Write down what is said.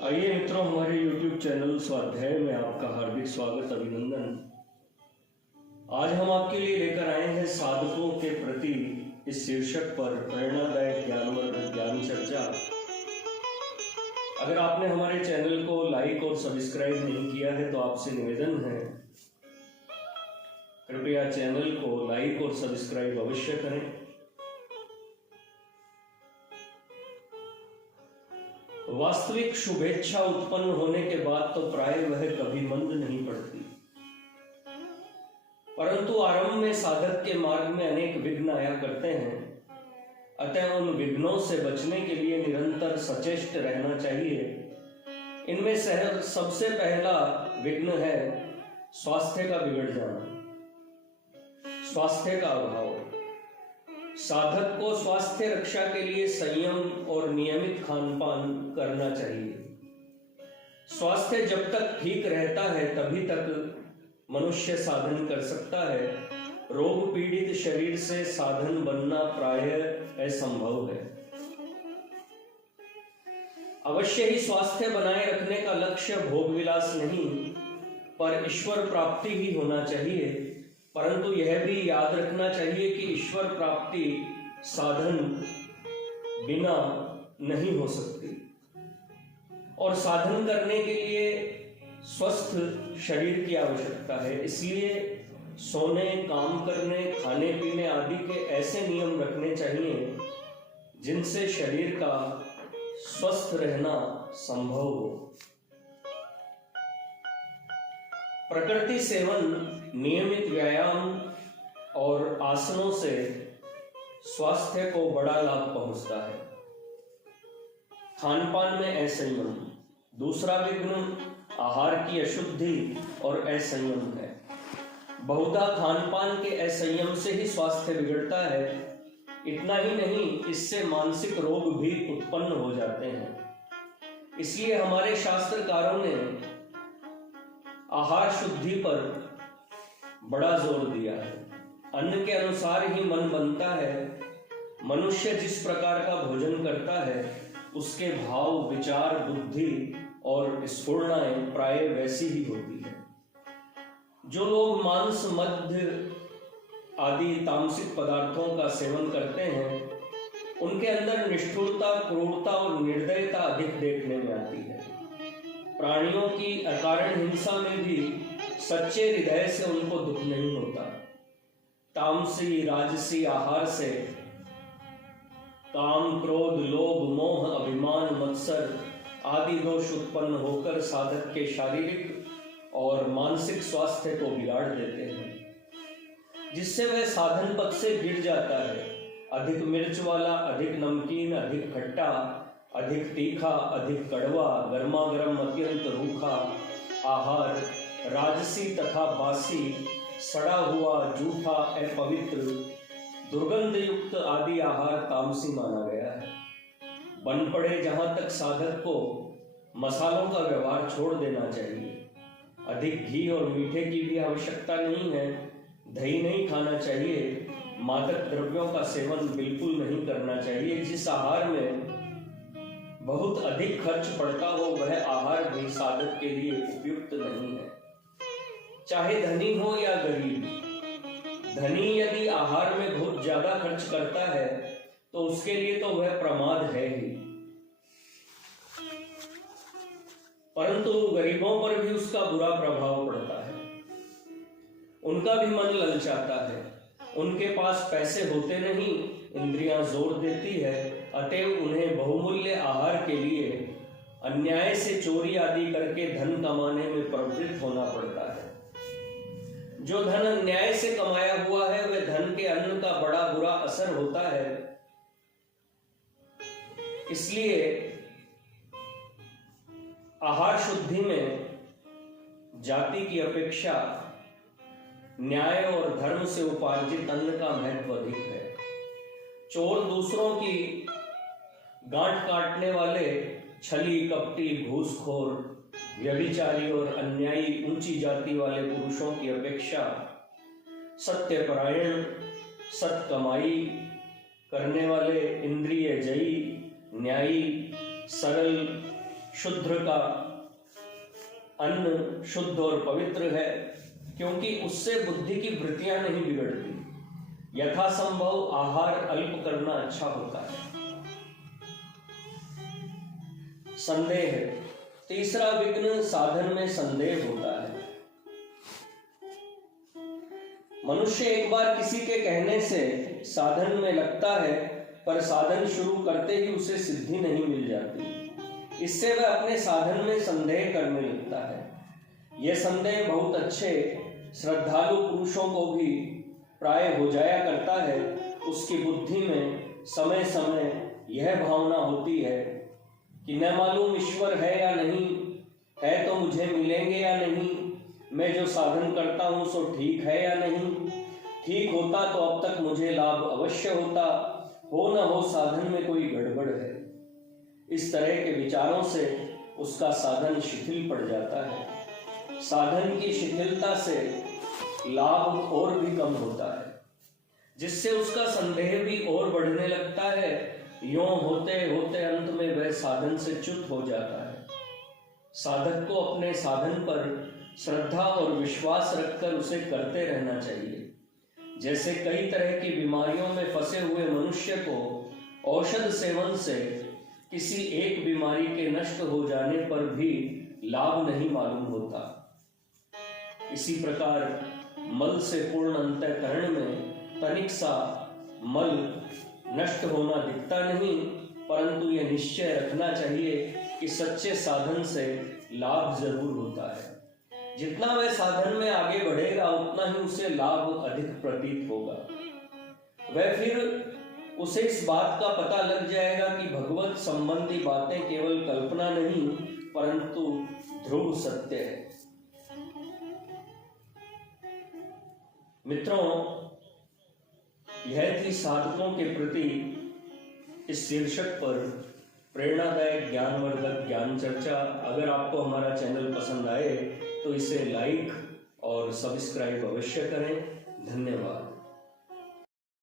आइए मित्रों, हमारे YouTube चैनल स्वाध्याय में आपका हार्दिक स्वागत, अभिनंदन। आज हम आपके लिए लेकर आए हैं साधकों के प्रति इस शीर्षक पर प्रेरणादायक ज्ञानवर्धक ज्ञान चर्चा। अगर आपने हमारे चैनल को लाइक और सब्सक्राइब नहीं किया है तो आपसे निवेदन है, कृपया चैनल को लाइक और सब्सक्राइब अवश्य करें। वास्तविक शुभेच्छा उत्पन्न होने के बाद तो प्राय वह कभी मंद नहीं पड़ती, परंतु आरंभ में साधक के मार्ग में अनेक विघ्न आया करते हैं। अतः उन विघ्नों से बचने के लिए निरंतर सचेष्ट रहना चाहिए। इनमें सबसे पहला विघ्न है स्वास्थ्य का बिगड़ जाना, स्वास्थ्य का अभाव। साधक को स्वास्थ्य रक्षा के लिए संयम और नियमित खानपान करना चाहिए। स्वास्थ्य जब तक ठीक रहता है तभी तक मनुष्य साधन कर सकता है। रोग पीड़ित शरीर से साधन बनना प्रायः असंभव है। अवश्य ही स्वास्थ्य बनाए रखने का लक्ष्य भोग विलास नहीं पर ईश्वर प्राप्ति ही होना चाहिए। परंतु यह भी याद रखना चाहिए कि ईश्वर प्राप्ति साधन बिना नहीं हो सकती और साधन करने के लिए स्वस्थ शरीर की आवश्यकता है। इसलिए सोने, काम करने, खाने पीने आदि के ऐसे नियम रखने चाहिए जिनसे शरीर का स्वस्थ रहना संभव हो। प्रकृति सेवन, नियमित व्यायाम और आसनों से स्वास्थ्य को बड़ा लाभ पहुंचता है। खानपान में असंयम दूसरा विघ्न आहार की अशुद्धि और असंयम है। बहुधा खानपान के असंयम से ही स्वास्थ्य बिगड़ता है। इतना ही नहीं, इससे मानसिक रोग भी उत्पन्न हो जाते हैं। इसलिए हमारे शास्त्रकारों ने आहार शुद्धि पर बड़ा जोर दिया है। अन्न के अनुसार ही मन बनता है। मनुष्य जिस प्रकार का भोजन करता है उसके भाव, विचार, बुद्धि और स्फुरणाएं प्राय वैसी ही होती है। जो लोग मांस, मद्य आदि तामसिक पदार्थों का सेवन करते हैं उनके अंदर निष्ठुरता, क्रूरता और निर्दयता अधिक देखने में आती है। प्राणियों की अकारण हिंसा में भी सच्चे हृदय से उनको दुख नहीं होता। तामसी, राजसी आहार से काम, क्रोध, लोभ, मोह, अभिमान, मत्सर आदि दोष उत्पन्न होकर साधक के शारीरिक और मानसिक स्वास्थ्य को बिगाड़ देते हैं, जिससे वह साधन पथ से गिर जाता है। अधिक मिर्च वाला, अधिक नमकीन, अधिक खट्टा, अधिक तीखा, अधिक कड़वा, गर्मा गर्म, अत्यंत रूखा आहार, राजसी तथा बासी, सड़ा हुआ, जूठा, अपवित्र, दुर्गंध युक्त आदि आहार तामसी माना गया है। बन पड़े जहां तक साधक को मसालों का व्यवहार छोड़ देना चाहिए। अधिक घी और मीठे की भी आवश्यकता नहीं है। दही नहीं खाना चाहिए। मादक द्रव्यों का सेवन बिल्कुल नहीं करना चाहिए। जिस आहार में बहुत अधिक खर्च पड़ता हो वह आहार भी साधक के लिए उपयुक्त नहीं है, चाहे धनी हो या गरीब। धनी यदि आहार में बहुत ज्यादा खर्च करता है तो उसके लिए तो वह प्रमाद है ही, परंतु गरीबों पर भी उसका बुरा प्रभाव पड़ता है। उनका भी मन ललचाता है। उनके पास पैसे होते नहीं, इंद्रियां जोर देती है। अतएव उन्हें बहुमूल्य आहार के लिए अन्याय से चोरी आदि करके धन कमाने में प्रवृत्त होना पड़ता है। जो धन अन्याय से कमाया हुआ है वह धन के अन्न का बड़ा बुरा असर होता है। इसलिए आहार शुद्धि में जाति की अपेक्षा न्याय और धर्म से उपार्जित अन्न का महत्व अधिक है। चोर दूसरों की गांठ काटने वाले, छली, कपटी, घूसखोर, व्यभिचारी और अन्यायी ऊंची जाति वाले पुरुषों की अपेक्षा सत्यपरायण, सत कमाई करने वाले, इंद्रिय जयी, न्यायी, सरल, शुद्र का अन्न शुद्ध और पवित्र है, क्योंकि उससे बुद्धि की वृत्तियां नहीं बिगड़ती। यथासंभव आहार अल्प करना अच्छा होता है। संदेह, तीसरा विघ्न साधन में संदेह होता है। मनुष्य एक बार किसी के कहने से साधन में लगता है, पर साधन शुरू करते ही उसे सिद्धि नहीं मिल जाती। इससे वह अपने साधन में संदेह करने लगता है। यह संदेह बहुत अच्छे श्रद्धालु पुरुषों को भी प्राय हो जाया करता है। उसकी बुद्धि में समय समय यह भावना होती है कि न मालूम ईश्वर है या नहीं है, तो मुझे मिलेंगे या नहीं, मैं जो साधन करता हूं सो ठीक है या नहीं, ठीक होता तो अब तक मुझे लाभ अवश्य होता, हो न हो साधन में कोई गड़बड़ है। इस तरह के विचारों से उसका साधन शिथिल पड़ जाता है। साधन की शिथिलता से लाभ और भी कम होता है, जिससे उसका संदेह भी और बढ़ने लगता है। यों होते होते अंत में वह साधन से च्युत हो जाता है। साधक को अपने साधन पर श्रद्धा और विश्वास रखकर उसे करते रहना चाहिए। जैसे कई तरह की बीमारियों में फंसे हुए मनुष्य को औषध सेवन से किसी एक बीमारी के नष्ट हो जाने पर भी लाभ नहीं मालूम होता, इसी प्रकार मल से पूर्ण अंतःकरण में तनिक सा मल नष्ट होना दिखता नहीं, परंतु यह निश्चय रखना चाहिए कि सच्चे साधन से लाभ जरूर होता है। जितना वह साधन में आगे बढ़ेगा उतना ही उसे लाभ अधिक प्रतीत होगा। वह फिर उसे इस बात का पता लग जाएगा कि भगवत संबंधी बातें केवल कल्पना नहीं परंतु ध्रुव सत्य है। मित्रों, यह थी साधकों के प्रति इस शीर्षक पर प्रेरणादायक ज्ञानवर्धक ज्ञान चर्चा। अगर आपको हमारा चैनल पसंद आए तो इसे लाइक और सब्सक्राइब अवश्य करें। धन्यवाद।